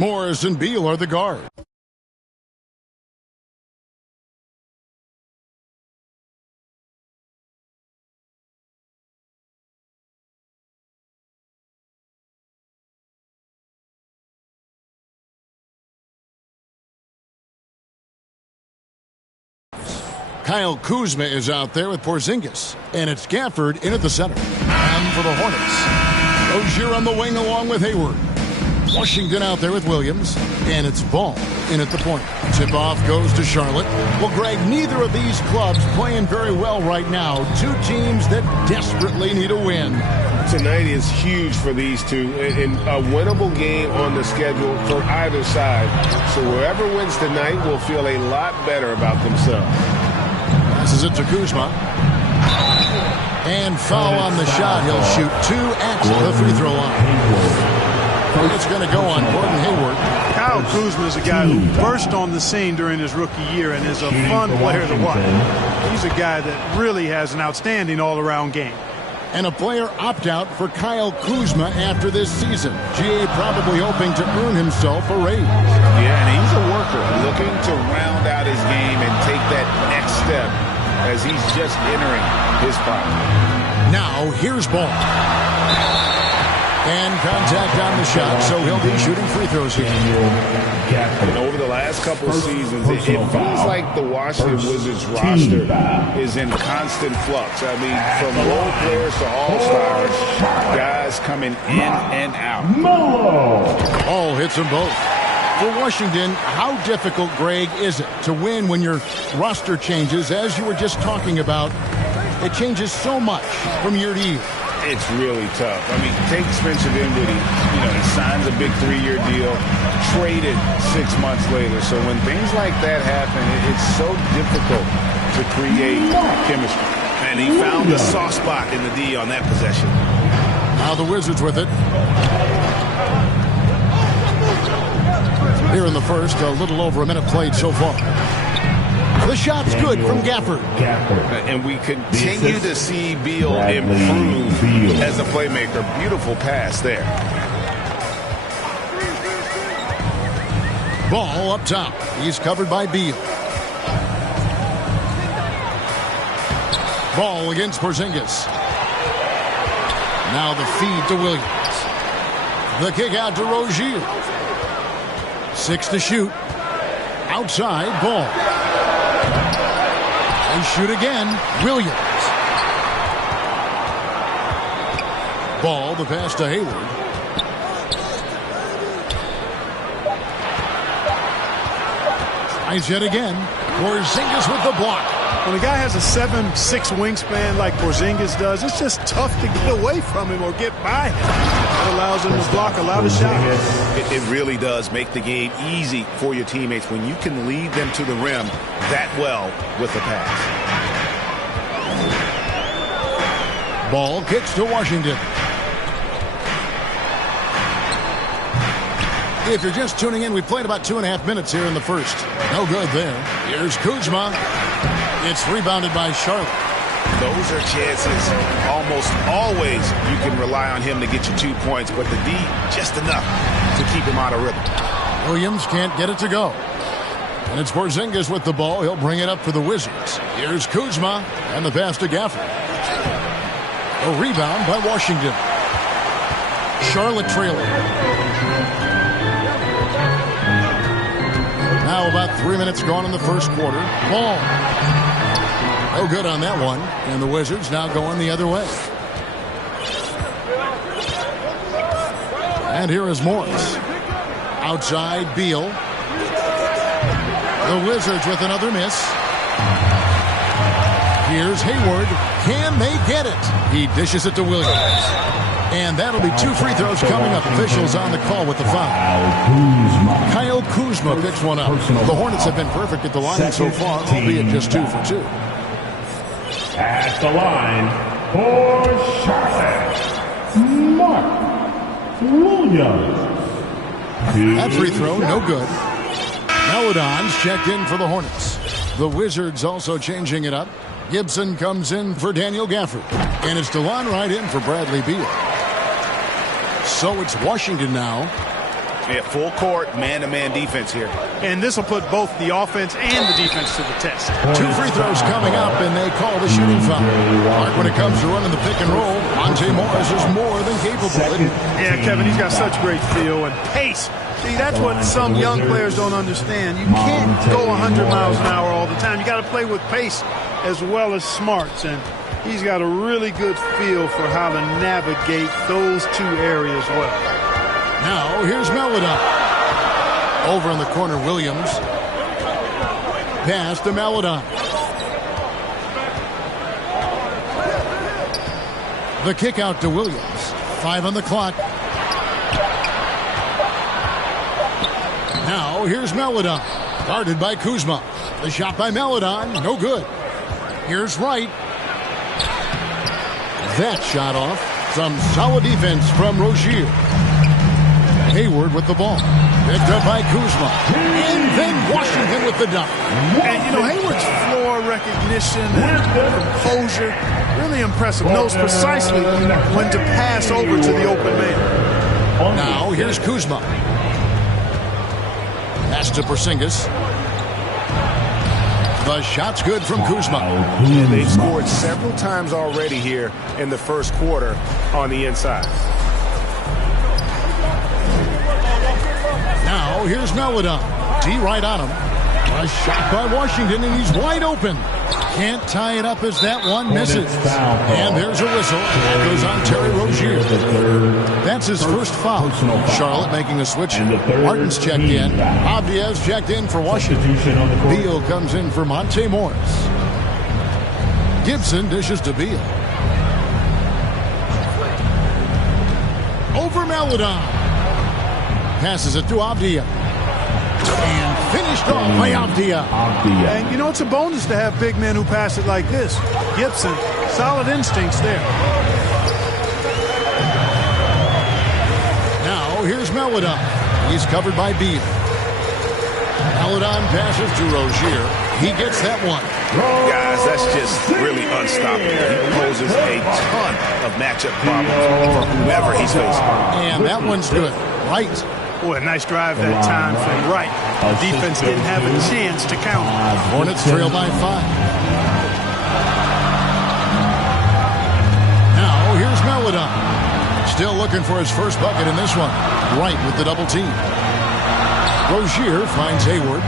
Morris and Beal are the guard. Kyle Kuzma is out there with Porzingis. And it's Gafford in at the center. And for the Hornets, Rozier on the wing along with Hayward. Washington out there with Williams. And it's Ball in at the point. Tip-off goes to Charlotte. Well, Greg, neither of these clubs playing very well right now. Two teams that desperately need a win. Tonight is huge for these two. And a winnable game on the schedule for either side. So whoever wins tonight will feel a lot better about themselves. Passes it to Kuzma. And foul on the shot. He'll shoot two at the free throw line. It's going to go on Gordon Hayward. Kyle Kuzma is a guy who burst on the scene during his rookie year and is a fun player to watch. He's a guy that really has an outstanding all-around game. And a player opt-out for Kyle Kuzma after this season. GA probably hoping to earn himself a raise. Yeah, and he's a worker looking to round out his game and take that next step as he's just entering his prime. Now, here's Ball. And contact on the shot, so he'll be shooting free throws here. And over the last couple of seasons, it feels like the Washington Wizards roster is in constant flux. I mean, from role players to all-stars, guys coming in and out. Ball hits them both. For Washington, how difficult, Greg, is it to win when your roster changes, as you were just talking about? It changes so much from year to year. It's really tough. I mean, take Spencer Dinwiddie. He signs a big 3-year deal, traded 6 months later. So when things like that happen, it's so difficult to create chemistry. And he found the soft spot in the D on that possession. Now the Wizards with it. Here in the first, a little over a minute played so far. The shot's good from Gafford. And we continue to see Beal improve as a playmaker. Beautiful pass there. Ball up top. He's covered by Beal. Ball against Porzingis. Now the feed to Williams. The kick out to Rozier. 6 to shoot. Outside, Ball. They shoot again. Williams. Ball, the pass to Hayward. Tries yet again. Porzingis with the block. When a guy has a 7'6" wingspan like Porzingis does, it's just tough to get away from him or get by him. It allows him to block a lot of shots. It really does make the game easy for your teammates when you can lead them to the rim that well with the pass. Ball kicks to Washington. If you're just tuning in, we played about 2.5 minutes here in the first. No good there. Here's Kuzma. It's rebounded by Charlotte. Those are chances. Almost always you can rely on him to get you 2 points, but the D just enough to keep him out of rhythm. Williams can't get it to go. And it's Porzingis with the ball. He'll bring it up for the Wizards. Here's Kuzma and the pass to Gafford. A rebound by Washington. Charlotte trailing. Now about 3 minutes gone in the first quarter. Ball. No good on that one. And the Wizards now going the other way. And here is Morris. Outside, Beal. The Wizards with another miss. Here's Hayward. Can they get it? He dishes it to Williams. And that'll be 2 free throws coming up. Officials on the call with the foul. Kyle Kuzma picks one up. The Hornets have been perfect at the line so far, albeit just 2 for 2. At the line for Charlotte, Mark Williams. That free throw, no good. Melodon's checked in for the Hornets. The Wizards also changing it up. Gibson comes in for Daniel Gafford. And it's DeLon right in for Bradley Beal. So it's Washington now. Yeah, full court, man-to-man defense here. And this will put both the offense and the defense to the test. 2 free throws coming up, and they call the shooting foul. Mark, when it comes to running the pick and roll, Monte Morris is more than capable. Yeah, Kevin, he's got such great feel and pace. See, that's what some young players don't understand. You can't go 100 miles an hour all the time. You got to play with pace as well as smarts, and he's got a really good feel for how to navigate those 2 areas well. Now, here's Maladon. Over in the corner, Williams. Pass to Maladon. The kick out to Williams. 5 on the clock. Now, here's Maladon. Guarded by Kuzma. The shot by Maladon. No good. Here's Wright. That shot off. Some solid defense from Rozier. Hayward with the ball. Picked up by Kuzma. And then Washington with the dunk. And, you know, Hayward's floor recognition and composure, really impressive. Knows precisely when to pass over to the open man. Now, here's Kuzma. Pass to Porzingis. The shot's good from Kuzma. And they've scored several times already here in the first quarter on the inside. Now, here's Maladon. D right on him. A shot by Washington, and he's wide open. Can't tie it up as that one misses. And there's a whistle. That goes on Terry Rozier. That's his first foul. Charlotte making a switch. Martin's checked in. Abdiaz checked in for Washington. Beal comes in for Monte Morris. Gibson dishes to Beal. Over Maladon. Passes it to Abdiya. And finished off by Abdiya. And, you know, it's a bonus to have big men who pass it like this. Gibson, solid instincts there. Now, here's Maladon. He's covered by Beal. Maladon passes to Rozier. He gets that one. Guys, that's just really unstoppable. He poses a ton of matchup problems for whoever he's facing. And that one's good. Right. Boy, a nice drive that time from Wright. The defense didn't have a chance to counter. Hornets trail by 5. Now, here's Maladon. Still looking for his first bucket in this one. Wright with the double team. Rozier finds Hayward.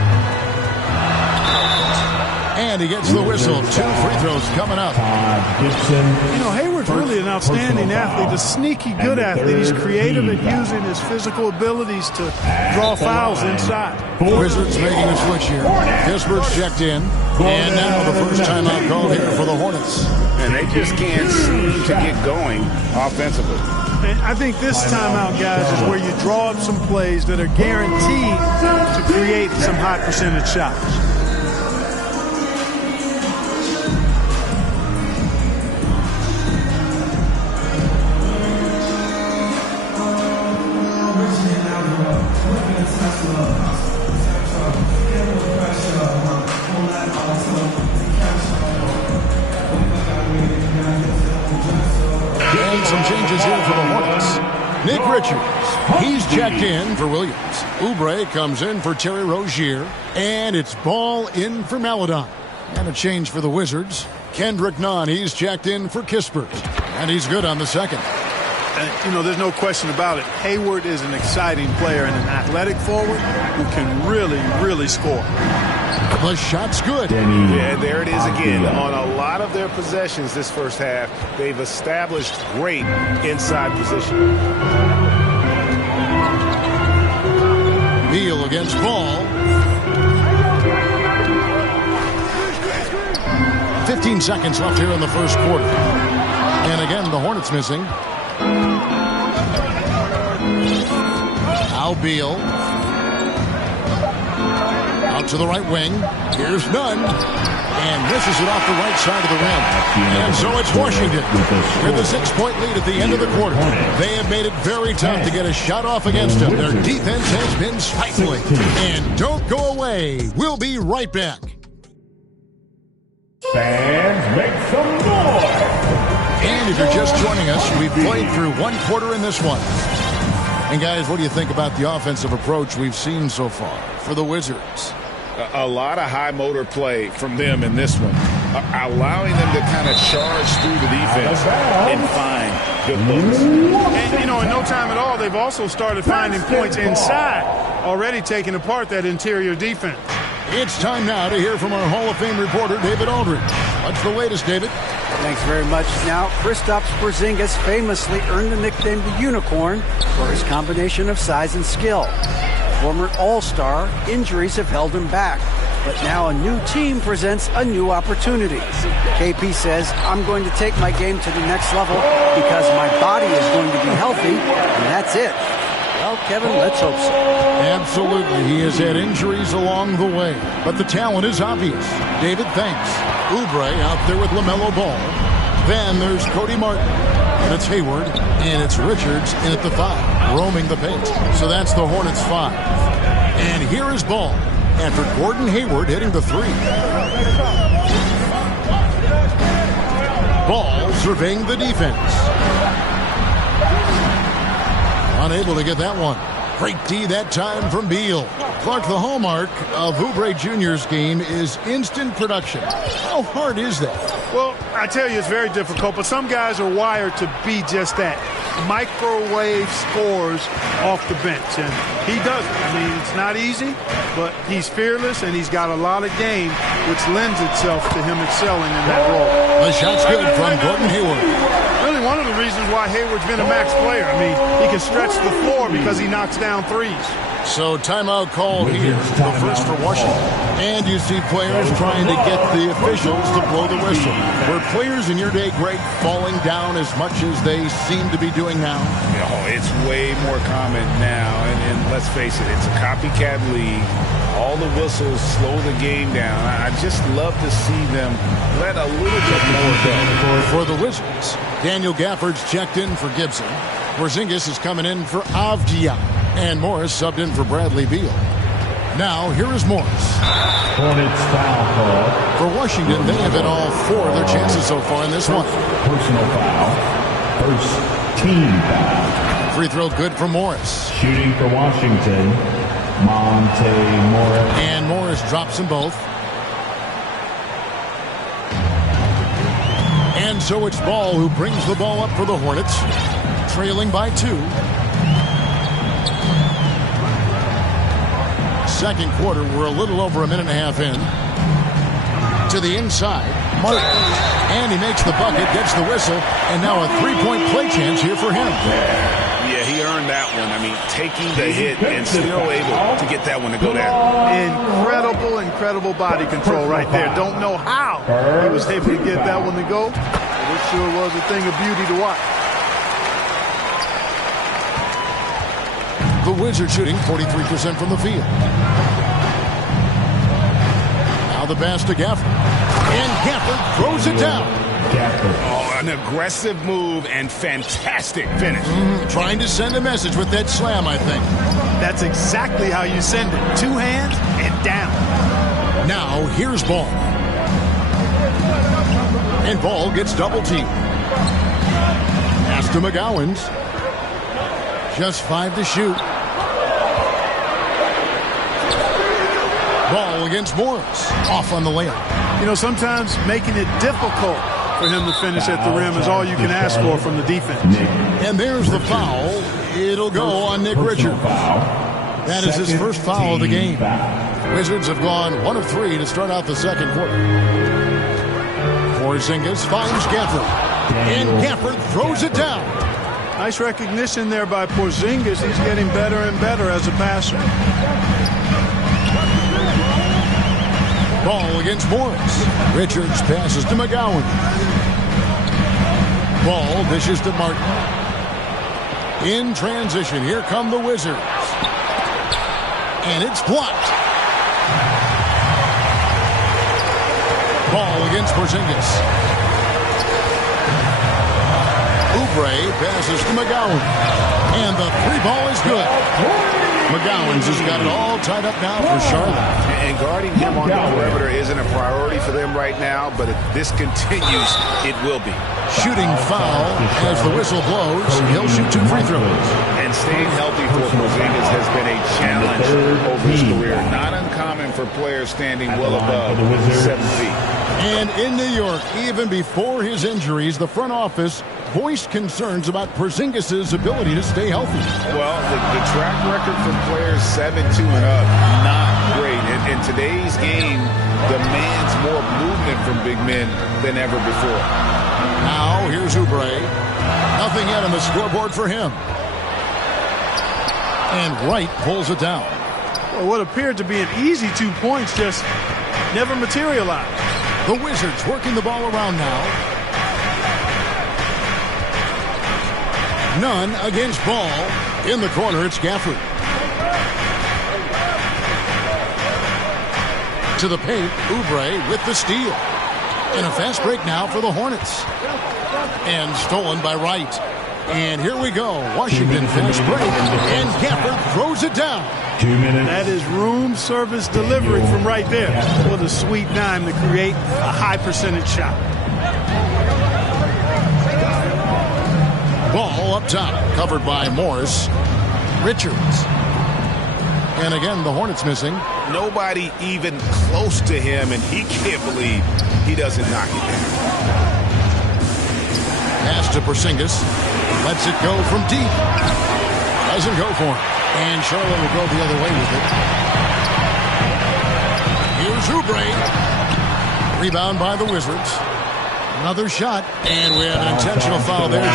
And he gets the whistle. 2 free throws coming up. You know, Hayward's really an outstanding athlete, a sneaky good athlete. He's creative at using his physical abilities to draw fouls inside. Wizards making a switch here. Kispert's checked in. And now the first timeout called here for the Hornets. And they just can't seem to get going offensively. And I think this timeout, guys, is where you draw up some plays that are guaranteed to create some high percentage shots. And some changes here for the Hornets. Nick Richards, he's checked in for Williams. Oubre comes in for Terry Rozier. And it's ball in for Maladon. And a change for the Wizards. Kendrick Nunn, he's checked in for Kispert. And he's good on the second. And, you know, there's no question about it. Hayward is an exciting player and an athletic forward who can really, really score. The shot's good. Yeah, there it is again. On a lot of their possessions this first half, they've established great inside position. Beal against Ball. 15 seconds left here in the first quarter. And again, the Hornets missing. Now Beal. Out to the right wing. Here's Nunn. And misses it off the right side of the rim. And so it's Washington with a 6-point lead at the end of the quarter. They have made it very tough to get a shot off against them. Their defense has been stifling. And don't go away. We'll be right back. Fans, make some noise. And if you're just joining us, we've played through one quarter in this one. And guys, what do you think about the offensive approach we've seen so far for the Wizards? A lot of high motor play from them in this one, allowing them to kind of charge through the defense and find good looks. And, you know, in no time at all, they've also started finding points inside, already taking apart that interior defense. It's time now to hear from our Hall of Fame reporter, David Aldridge. What's the latest, David? Thanks very much. Now, Kristaps Porzingis famously earned the nickname the Unicorn for his combination of size and skill. Former All-Star, injuries have held him back. But now a new team presents a new opportunity. KP says, I'm going to take my game to the next level because my body is going to be healthy, and that's it. Well, Kevin, let's hope so. Absolutely. He has had injuries along the way, but the talent is obvious. David, thanks. Oubre out there with LaMelo Ball. Then there's Cody Martin. And it's Hayward, and it's Richards in at the 5, roaming the paint. So that's the Hornets 5. And here is Ball after Gordon Hayward hitting the 3. Ball surveying the defense. Unable to get that one. Great D that time from Beal. Clark, the hallmark of Oubre Jr.'s game is instant production. How hard is that? Well, I tell you, it's very difficult, but some guys are wired to be just that. Microwave scores off the bench, and he does it. I mean, it's not easy, but he's fearless, and he's got a lot of game, which lends itself to him excelling in that role. The shot's good from Gordon Hayward. Really one of the reasons why Hayward's been a max player. I mean, he can stretch the floor because he knocks down threes. So timeout called here, the first for Washington. And you see players trying to get the officials to blow the whistle. Were players in your day, Greg, falling down as much as they seem to be doing now? Oh, it's way more common now. And let's face it, it's a copycat league. All the whistles slow the game down. I just love to see them let a little bit more go. For the Wizards, Daniel Gafford's checked in for Gibson. Porzingis is coming in for Avdia. And Morris subbed in for Bradley Beal. Now, here is Morris. Hornets foul call. For Washington, they have hit all 4 of their chances so far in this one. Personal foul. First team foul. Free throw good for Morris. Shooting for Washington, Monte Morris. And Morris drops them both. And so it's Ball who brings the ball up for the Hornets. Trailing by 2. Second quarter, we're a little over a minute and a half in. To the inside, Martin. And he makes the bucket, gets the whistle, and now a 3-point play chance here for him. Yeah, he earned that one. I mean, taking the hit and still able to get that one to go down. Incredible body control right there. Don't know how he was able to get that one to go, but it sure was a thing of beauty to watch. The Wizards shooting 43% from the field. Now the pass to Gafford. And Gafford throws it down. Oh, an aggressive move and fantastic finish. Trying to send a message with that slam, I think. That's exactly how you send it. 2 hands and down. Now here's Ball. And Ball gets double teamed. Pass to McGowans. Just 5 to shoot. Ball against Morris. Off on the layup. You know, sometimes making it difficult for him to finish at the rim is all you can ask for from the defense. And there's the foul. It'll go on Nick Richards. That is his first foul of the game. Wizards have gone 1 of 3 to start out the second quarter. Porzingis finds Gafford. And Gafford throws it down. Nice recognition there by Porzingis. He's getting better and better as a passer. Ball against Morris. Richards passes to McGowan. Ball dishes to Martin. In transition, here come the Wizards. And it's blocked. Ball against Porzingis. Oubre passes to McGowan. And the 3-ball is good. McGowan's has got it all tied up now for Charlotte. And guarding him on the perimeter isn't a priority for them right now, but if this continues, it will be. Shooting foul as the whistle blows. He'll shoot 2 free throws. And And staying healthy for Porzingis has been a challenge over his career. Not uncommon for players standing well above 7 feet. And in New York, even before his injuries, the front office voiced concerns about Porzingis' ability to stay healthy. Well, the track record for players 7'2" and up, not great. And today's game demands more movement from big men than ever before. Now, here's Oubre. Nothing yet on the scoreboard for him. And Wright pulls it down. Well, what appeared to be an easy 2 points just never materialized. The Wizards working the ball around now. None against Ball. In the corner, it's Gafford. To the paint, Oubre with the steal. And a fast break now for the Hornets. And stolen by Wright. And here we go. Washington fast break. And Gafford throws it down. 2 minutes. That is room service delivery from right there. What a sweet dime to create a high percentage shot. Ball up top, covered by Morris. Richards. And again, the Hornets missing. Nobody even close to him, and he can't believe he doesn't knock it down. Pass to Porzingis. Lets it go from deep. Doesn't go for him. And Charlotte will go the other way with it. Here's Oubre. Rebound by the Wizards. Another shot. And we have an intentional foul there, I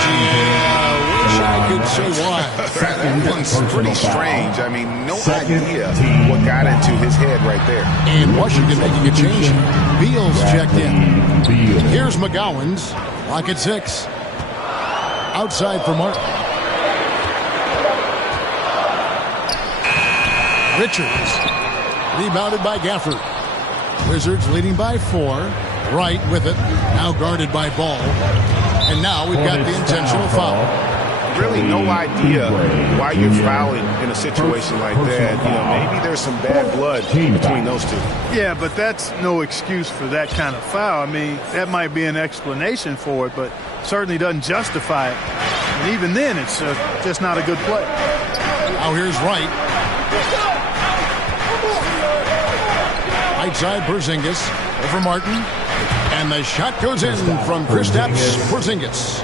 wish I could say why. That one's pretty strange. I mean, no idea what got into his head right there. And Washington making a change. Beal's checked in. Here's McGowan's. Lock at 6. Outside for Martin. Richards. Rebounded by Gafford. Wizards leading by 4. Wright with it. Now guarded by Ball. And now we've got the intentional foul. Really no idea why you're fouling in a situation like that. You know, maybe there's some bad blood between those two. Yeah, but that's no excuse for that kind of foul. I mean, that might be an explanation for it, but certainly doesn't justify it. And even then, it's just not a good play. Now here's Wright. Right side, Porzingis. Over Martin. And the shot goes in from Kristaps Porzingis.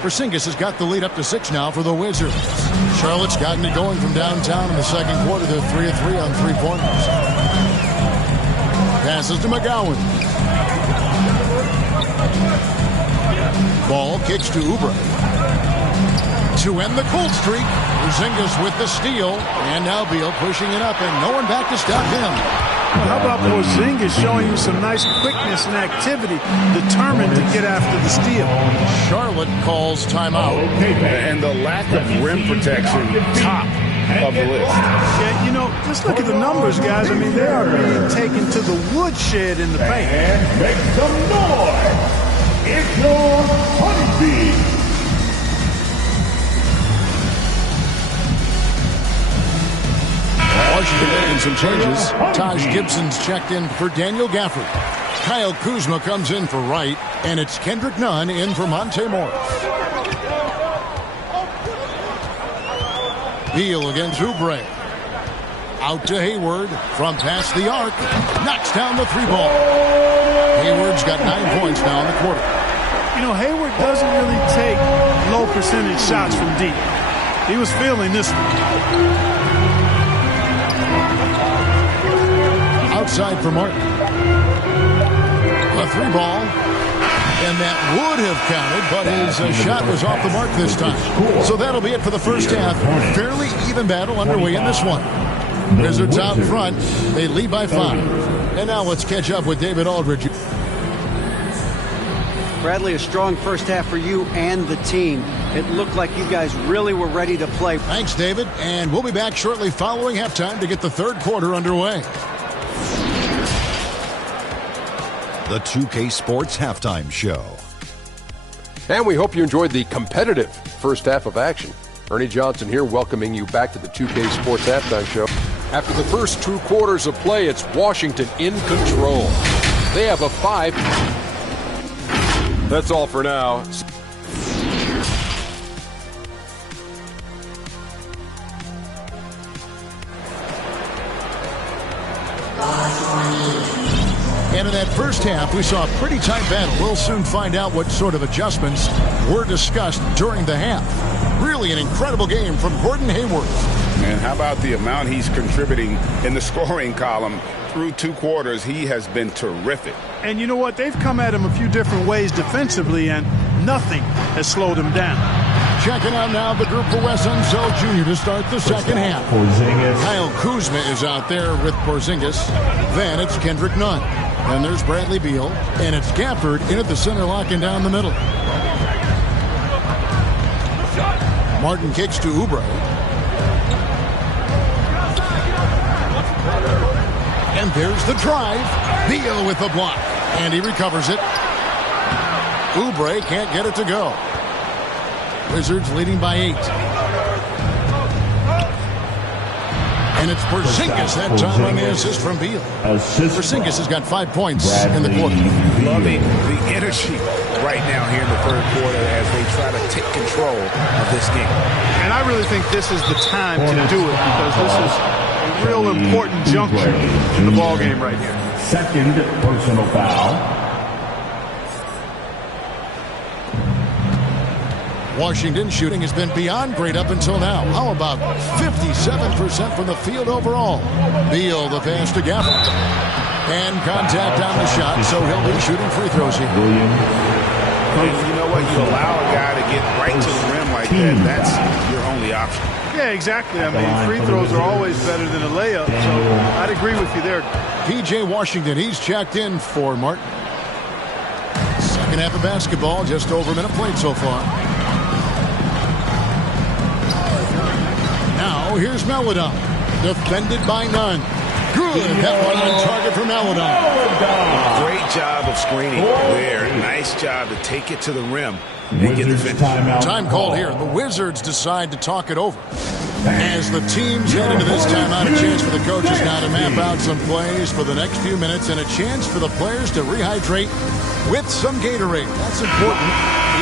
Porzingis has got the lead up to 6 now for the Wizards. Charlotte's gotten it going from downtown in the second quarter. They're 3 of 3 on 3-pointers. Passes to McGowan. Ball kicks to Oubre. To end the cold streak, Porzingis with the steal. And now Beal pushing it up, and no one back to stop him. Well, how about Porzingis showing you some nice quickness and activity, determined to get after the steal. Charlotte calls timeout. And the lack of rim protection, top of the list. Yeah, you know, just look at the numbers, guys. I mean, they are being taken to the woodshed in the paint. And make some noise. It's your Honeybee. Washington making some changes. Taj Gibson's checked in for Daniel Gafford. Kyle Kuzma comes in for Wright, and it's Kendrick Nunn in for Monte Morris. Beal against Oubre. Out to Hayward from past the arc. Knocks down the 3-ball. Hayward's got 9 points now in the quarter. You know, Hayward doesn't really take low percentage shots from deep. He was feeling this one. Outside for Martin. A 3-ball. And that would have counted, but his shot was off the mark this time. So that'll be it for the first half. Fairly even battle underway in this one. Wizards out front. They lead by 5. And now let's catch up with David Aldridge. Bradley, a strong first half for you and the team. It looked like you guys really were ready to play. Thanks, David. And we'll be back shortly following halftime to get the third quarter underway. The 2K Sports Halftime Show. And we hope you enjoyed the competitive first half of action. Ernie Johnson here, welcoming you back to the 2K Sports Halftime Show. After the first 2 quarters of play, it's Washington in control. They have a 5. That's all for now. And in that first half, we saw a pretty tight battle. We'll soon find out what sort of adjustments were discussed during the half. Really an incredible game from Gordon Hayward. And how about the amount he's contributing in the scoring column? Through 2 quarters, he has been terrific. And you know what? They've come at him a few different ways defensively, and nothing has slowed him down. Checking out now the group for Wes Unseld Jr. to start the second half. Kyle Kuzma is out there with Porzingis. Then it's Kendrick Nunn. Then there's Bradley Beal. And it's Gafford in at the center, locking down the middle. Martin kicks to Oubre. And there's the drive. Beal with the block. And he recovers it. Oubre can't get it to go. Wizards leading by 8. And it's Porzingis that time on the assist from Beal. Porzingis has got 5 points in the quarter. Loving the energy right now here in the third quarter as they try to take control of this game. And I really think this is the time to do it because this is a real important juncture in the ballgame right here. Second personal foul. Washington shooting has been beyond great up until now. How about 57% from the field overall? Beal the pass to Gafford. And contact on the shot, so he'll be shooting free throws here. And you know what? You allow a guy to get right to the rim like that. That's your only option. Yeah, exactly. I mean, free throws are always better than a layup, so I'd agree with you there. P.J. Washington, he's checked in for Martin. Second half of basketball, just over a minute played so far. Now, here's Maledon, defended by Nunn. Good, that one on target for Maledon. Great job of screening there. Nice job to take it to the rim and get the finish. Time called here. The Wizards decide to talk it over. As the teams head into this timeout, a chance for the coaches now to map out some plays for the next few minutes and a chance for the players to rehydrate with some Gatorade. That's important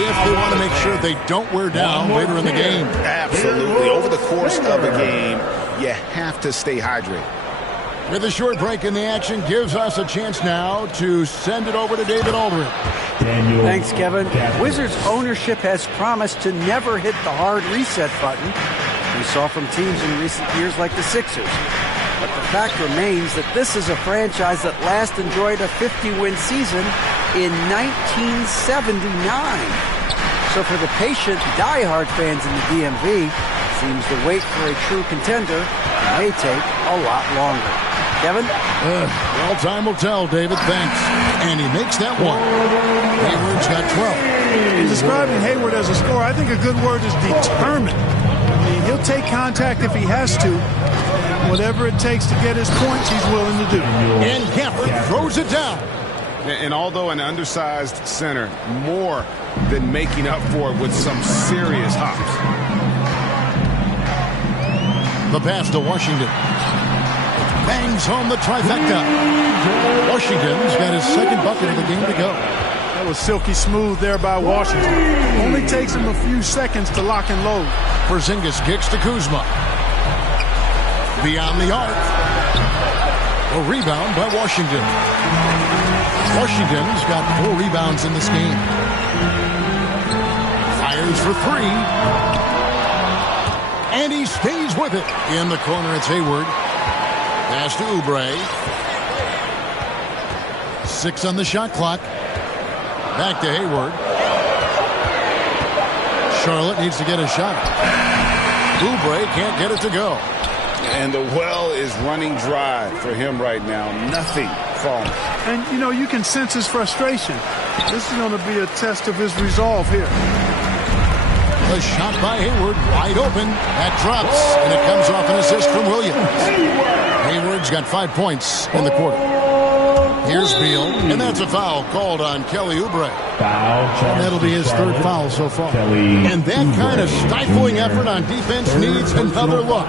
if they want to make sure they don't wear down later in the game. Absolutely. Over the course of a game, you have to stay hydrated. With a short break in the action, gives us a chance now to send it over to David Aldridge. Thanks, Kevin. Wizards ownership has promised to never hit the hard reset button we saw from teams in recent years like the Sixers. But the fact remains that this is a franchise that last enjoyed a 50-win season in 1979. So for the patient, diehard fans in the DMV, seems the wait for a true contender may take a lot longer. Kevin? Well, time will tell, David. Thanks. And he makes that one. Hayward's got 12. In describing Hayward as a scorer, I think a good word is determined. I mean, he'll take contact if he has to. And whatever it takes to get his points, he's willing to do. And Gafford throws it down. And although an undersized center, more than making up for it with some serious hops. The pass to Washington. Bangs home the trifecta. Washington's got his second bucket of the game to go. That was silky smooth there by Washington. Only takes him a few seconds to lock and load. Porzingis kicks to Kuzma. Beyond the arc. A rebound by Washington. Washington's got 4 rebounds in this game. Fires for 3. And he stays with it. In the corner, it's Hayward. Pass to Oubre. 6 on the shot clock. Back to Hayward. Charlotte needs to get a shot. Oubre can't get it to go. And the well is running dry for him right now. Nothing falling. And, you know, you can sense his frustration. This is going to be a test of his resolve here. The shot by Hayward, wide open. That drops, and it comes off an assist from Williams. Hayward's got 5 points in the quarter. Here's Beal, and that's a foul called on Kelly Oubre. And that'll be his 3rd foul so far. And that kind of stifling effort on defense needs another look.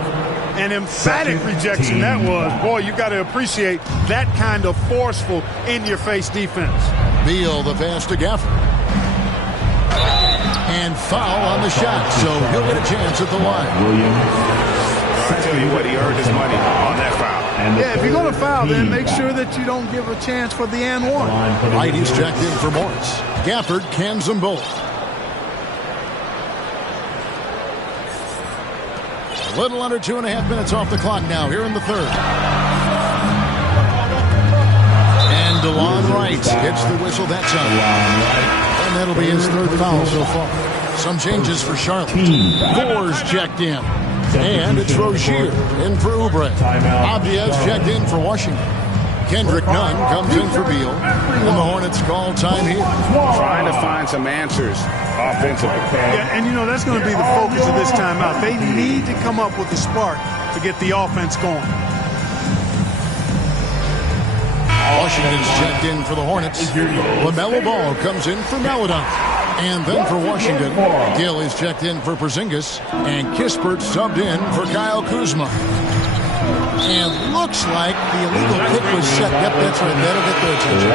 An emphatic rejection that was. Boy, you got to appreciate that kind of forceful, in-your-face defense. Beal, the pass to Gafford. And foul on the shot, so he'll get a chance at the line. I tell you what, he earned his money on that foul. Yeah, if you're going to foul, then make sure that you don't give a chance for the and one. Right, he's checked in for Morris. Gafford cans them both. A little under 2.5 minutes off the clock now here in the third. And DeLon Wright gets the whistle that time. And that'll be his third foul so far. Some changes for Charlotte. Gore's checked in. And it's Rozier in for Oubre. Abdias checked in for Washington. Kendrick Nunn comes in for Beal. And the Hornets call time here. Trying to find some answers offensively. Yeah, and, you know, that's going to be the focus of this timeout. They need to come up with a spark to get the offense going. Washington's checked in for the Hornets. LaMelo Ball comes in for Maladon. And then for Washington, Gill is checked in for Porzingis. And Kispert subbed in for Kyle Kuzma. And looks like the illegal kick was set. Yep, that's right. That'll get their attention.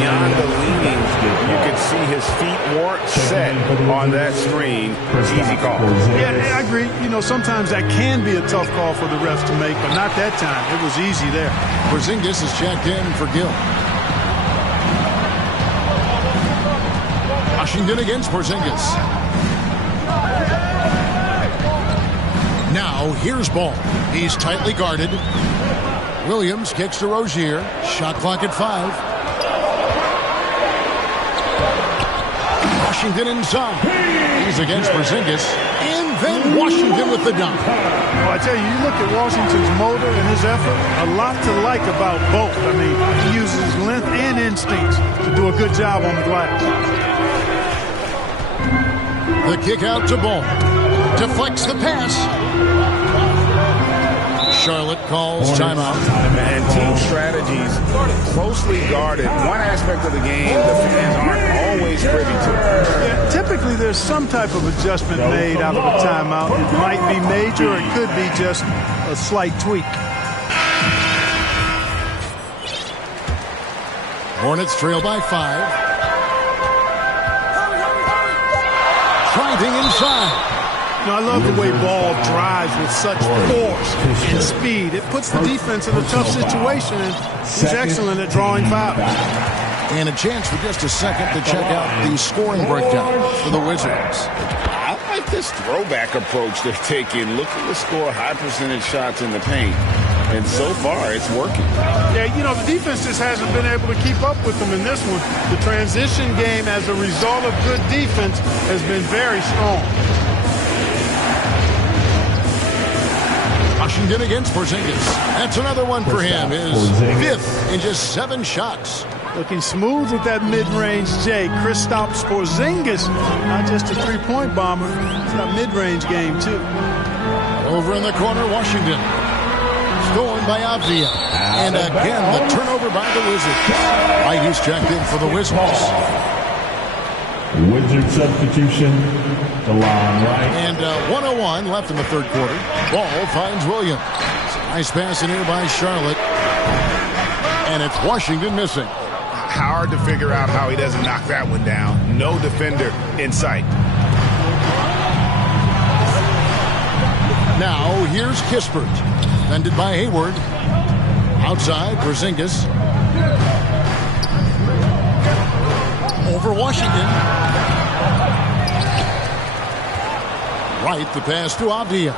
Beyond the leaning, you could see his feet weren't set on that screen. Easy call. Yeah, I agree. You know, sometimes that can be a tough call for the refs to make, but not that time. It was easy there. Porzingis is checked in for Gill. Washington against Porzingis. Now, here's Ball. He's tightly guarded. Williams kicks to Rozier. Shot clock at 5. Washington inside. He's against Porzingis. And then Washington with the dunk. Well, I tell you, you look at Washington's motor and his effort, a lot to like about both. I mean, he uses his length and instincts to do a good job on the glass. The kick out to Ball. Deflects the pass. Charlotte calls timeout. And team strategies closely guarded. One aspect of the game the fans aren't always privy to. Yeah, typically there's some type of adjustment made out of a timeout. It might be major or it could be just a slight tweak. Hornets trail by 5. Fighting inside. You know, I love the way Ball drives with such force and speed. It puts the defense in a tough situation, and he's excellent at drawing fouls. And a chance for just a second to check out the scoring breakdown for the Wizards. I like this throwback approach they're taking, looking to score high percentage shots in the paint. And so far, it's working. Yeah, you know, the defense just hasn't been able to keep up with them in this one. The transition game, as a result of good defense, has been very strong. Washington against Porzingis. That's another one for him. His 5th in just 7 shots. Looking smooth with that mid-range J. Kristaps Porzingis, not just a three-point bomber. He's got mid-range game, too. Over in the corner, Washington. Stolen by Avdia. And again, the turnover by the Wizards. Right, he's checked in for the Wizards. Wizard substitution, DeLon Wright. And 1:01 left in the third quarter. Ball finds Williams. Nice pass in here by Charlotte. And it's Washington missing. Hard to figure out how he doesn't knock that one down. No defender in sight. Now, here's Kispert. Defended by Hayward. Outside, Porzingis. Over Washington. Right, the pass to Abdia.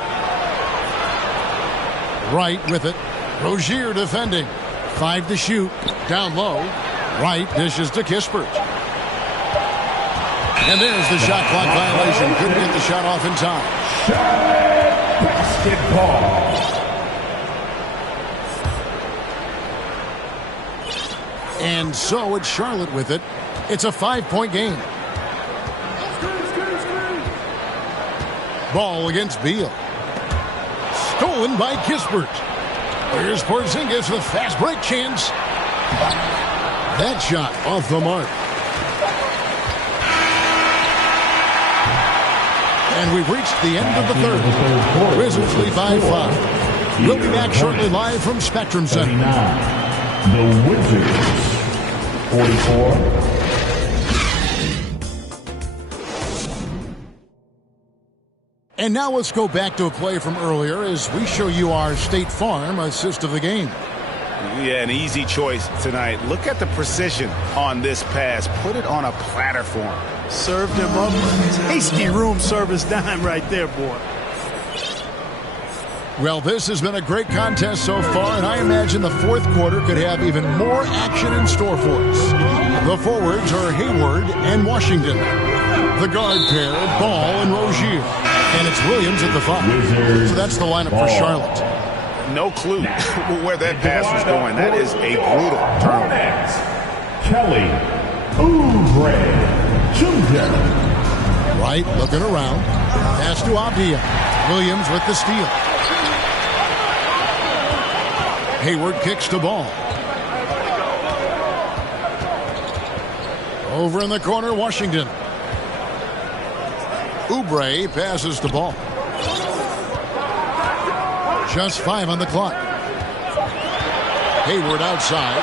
Right with it. Rozier defending. 5 to shoot. Down low. Right dishes to Kispert. And there's the shot clock violation. Couldn't get the shot off in time. Basketball. And so it's Charlotte with it. It's a 5-point game. Ball against Beal. Stolen by Kispert. Here's Porzingis with fast break chance. That shot off the mark. And we've reached the end of the third. Wizards lead by 5. We'll be back shortly live from Spectrum Center. The Wizards, 44. And now let's go back to a play from earlier as we show you our State Farm assist of the game. Yeah, an easy choice tonight. Look at the precision on this pass. Put it on a platter for him. Served him up. Tasty room service dime right there, boy. Well, this has been a great contest so far, and I imagine the fourth quarter could have even more action in store for us. The forwards are Hayward and Washington. The guard pair, Ball and Rozier. And it's Williams at the 5. So that's the lineup for Charlotte. No clue where that pass was going. That is a brutal turnover. Kelly Oubre Jr. Right, looking around. Pass to Abdia. Williams with the steal. Hayward kicks to Ball. Over in the corner, Washington. Oubre passes the Ball. Just 5 on the clock. Hayward outside.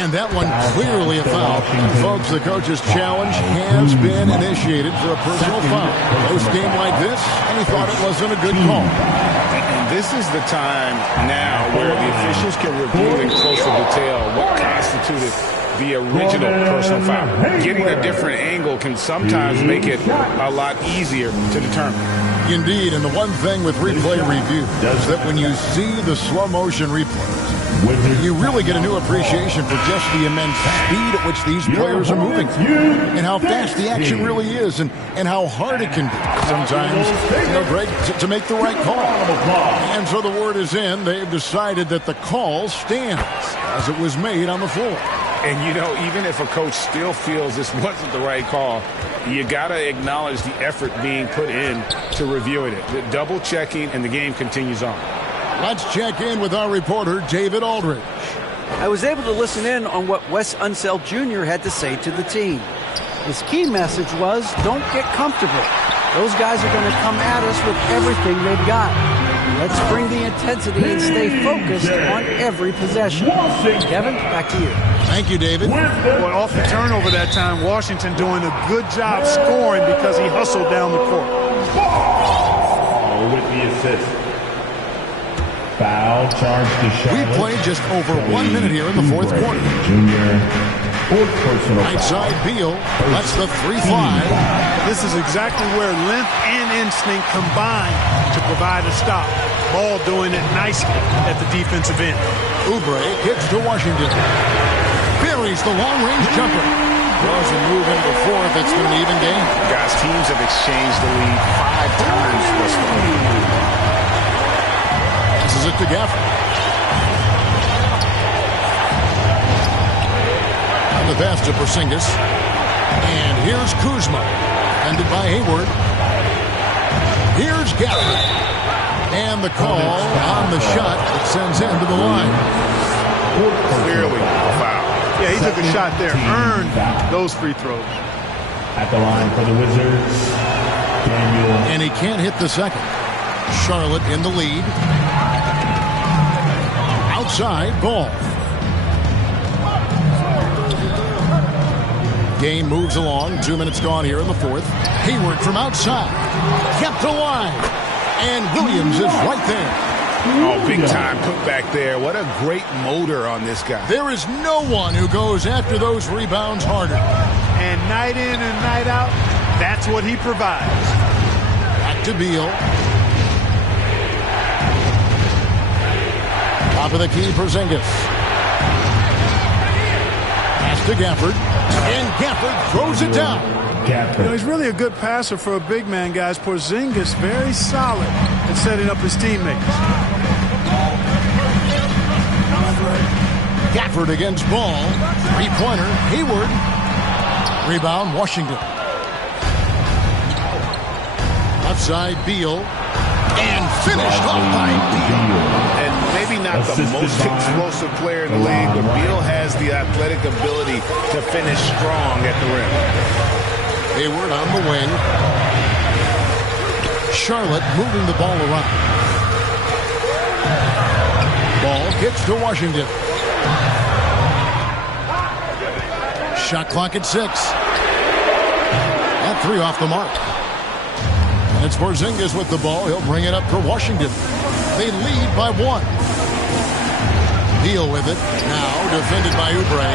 And that one clearly a foul. Folks, the coach's challenge has been initiated for a personal foul. Post game like this, and he thought it wasn't a good call. And this is the time now where the officials can review in closer detail what constituted the original personal foul. Getting a different angle can sometimes make it a lot easier to determine. Indeed, and the one thing with replay review is that when you see the slow motion replays, you really get a new appreciation for just the immense speed at which these players are moving and how fast the action really is and how hard it can be sometimes, Greg, to make the right call. And so the word is in. They've decided that the call stands as it was made on the floor. And, even if a coach still feels this wasn't the right call, you got to acknowledge the effort being put in to reviewing it. The double checking, and the game continues on. Let's check in with our reporter, David Aldridge. I was able to listen in on what Wes Unseld Jr. had to say to the team. His key message was, don't get comfortable. Those guys are going to come at us with everything they've got. Let's bring the intensity and stay focused on every possession. Kevin, back to you. Thank you, David. Boy, off the turnover that time, Washington doing a good job scoring because he hustled down the court. Ball with the assist. Foul charge to Charlotte. We played just over 1 minute here in the fourth quarter. Junior. Right side, Beal. That's the 3 fly. This is exactly where length and instinct combine to provide a stop. Ball doing it nicely at the defensive end. Oubre hits to Washington. Buries the long-range jumper. Doesn't move into the fourth. It's an even game. Guys, teams have exchanged the lead 5 times thus far. This is it to Gafford. And the pass to Porzingis. And here's Kuzma. Ended by Hayward. Here's Gafford. And the call on the shot that sends him to the line. Clearly a foul. Yeah, he took a shot there. Earned those free throws. At the line for the Wizards, Daniel. And he can't hit the second. Charlotte in the lead. Outside, Ball. Game moves along. 2 minutes gone here in the fourth. Hayward from outside. Kept alive. And Williams is right there. Oh, big time put back there. What a great motor on this guy. There is no one who goes after those rebounds harder. And night in and night out, that's what he provides. Back to Beal. Top of the key, Porzingis. Pass to Gafford. And Gafford throws it down. He's really a good passer for a big man, guys. Porzingis very solid at setting up his teammates. Gafford against Ball. Three-pointer. Hayward. Rebound, Washington. Left side, Beal. And finished off by Beal. And maybe not the most explosive player in the league, but Beal has the athletic ability to finish strong at the rim. Hayward on the wing. Charlotte moving the ball around. Ball kicks to Washington. Shot clock at 6. That 3 off the mark. It's Porzingis with the ball. He'll bring it up for Washington. They lead by 1. Deal with it. Now defended by Oubre.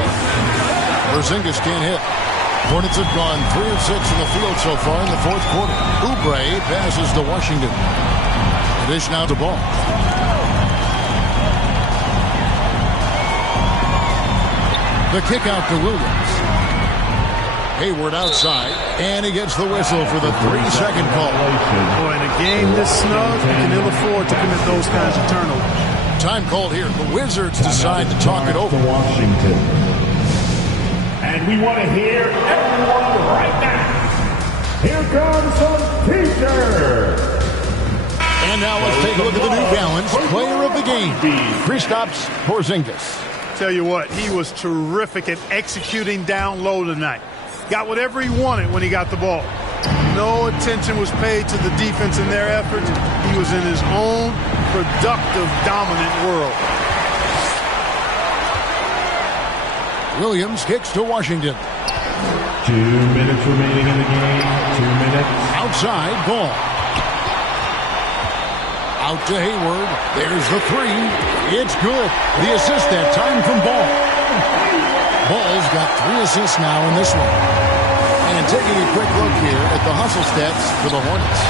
Porzingis can't hit. Hornets have gone 3 of 6 in the field so far in the fourth quarter. Oubre passes to Washington. Dish now to ball. The kick out to Williams. Hayward outside, and he gets the whistle for the 3-second call. Boy, in a game this snug, you can ill afford to commit those kinds of turnovers. Time called here. The Wizards decide to talk it over. Washington. And we want to hear everyone right now. Here comes the teacher. And now let's take a look at the New Balance player of the game, Kristaps Porzingis. Tell you what, he was terrific at executing down low tonight. Got whatever he wanted when he got the ball. No attention was paid to the defense in their efforts. He was in his own productive, dominant world. Williams kicks to Washington. 2 minutes remaining in the game. 2 minutes. Outside, ball. Out to Hayward. There's the 3. It's good. The assist that time from Ball. Ball's got 3 assists now in this one. And taking a quick look here at the hustle stats for the Hornets.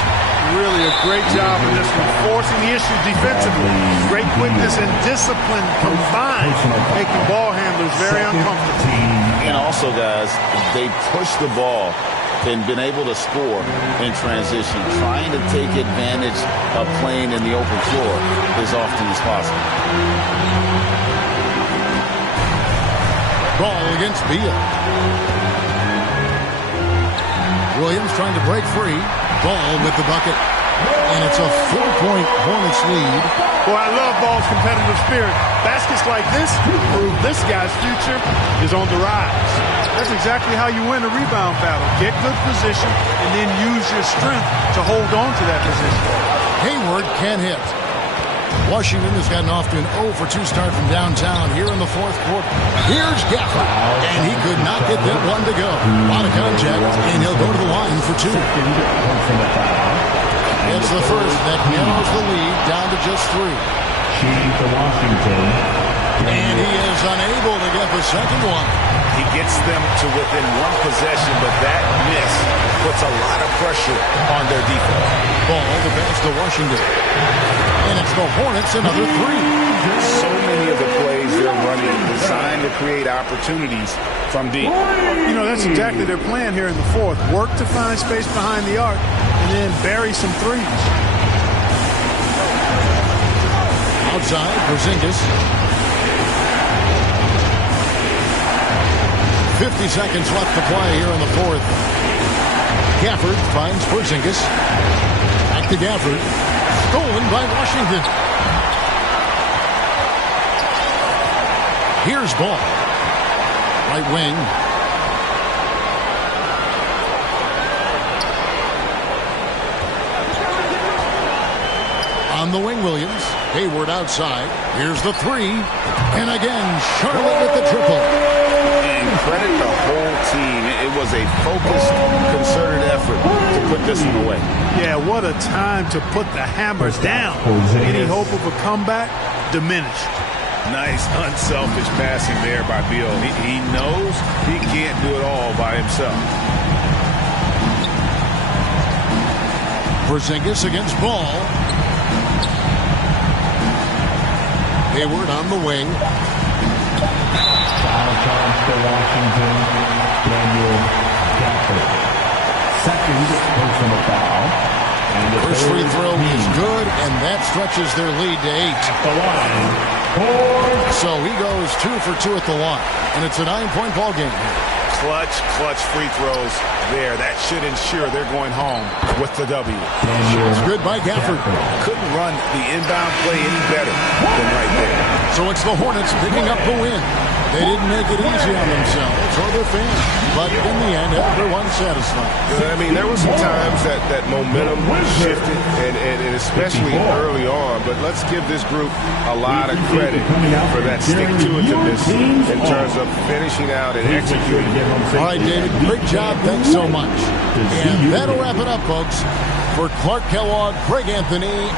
Really a great job in this one, forcing the issue defensively. Great quickness and discipline combined, making ball handlers very uncomfortable. And also, guys, they push the ball and been able to score in transition, trying to take advantage of playing in the open floor as often as possible. Ball against Beal. Williams trying to break free. Ball with the bucket. And it's a 4-point Hornets lead. Well, I love Ball's competitive spirit. Baskets like this prove this guy's future is on the rise. That's exactly how you win a rebound battle. Get good position and then use your strength to hold on to that position. Hayward can't hit. Washington has gotten off to an 0-for-2 start from downtown here in the fourth quarter. Here's Gafford, and he could not get that one to go. A lot of contact, and he'll go to the line for 2. It's the first that narrows the lead down to just 3. To Washington. And he is unable to get the second one. He gets them to within 1 possession, but that miss puts a lot of pressure on their defense. Ball the pass to Washington. And it's the Hornets another 3. So many of the plays they're running designed to create opportunities from deep. You know, that's exactly their plan here in the fourth. Work to find space behind the arc and then bury some threes. Outside, Porzingis. 50 seconds left to play here in the fourth. Gafford finds Porzingis. Back to Gafford. Stolen by Washington. Here's Ball. Right wing. On the wing, Williams. Hayward outside. Here's the 3. And again, Charlotte with the triple. And credit the whole team. It was a focused, concerted effort to put this one away. Yeah, what a time to put the hammer down. Any hope of a comeback diminished. Nice, unselfish passing there by Beal. He knows he can't do it all by himself. Porzingis against Ball. Hayward on the wing. Foul charge to Washington. Daniel Gafford. Second personal foul. And the first free throw is good, and that stretches their lead to 8. At the line. So he goes 2 for 2 at the line, and it's a 9-point ball game. Clutch free throws there. That should ensure they're going home with the W. It's good by Gafford. Couldn't run the inbound play any better than right there. So it's the Hornets picking up the win. They didn't make it easy on themselves or their fans, but in the end, everyone's satisfied. I mean, there were some times that momentum shifted, and especially early on, but let's give this group a lot of credit for that stick-to-itiveness in terms of finishing out and executing. All right, David, great job. Thanks so much. And that'll wrap it up, folks. For Clark Kellogg, Craig Anthony,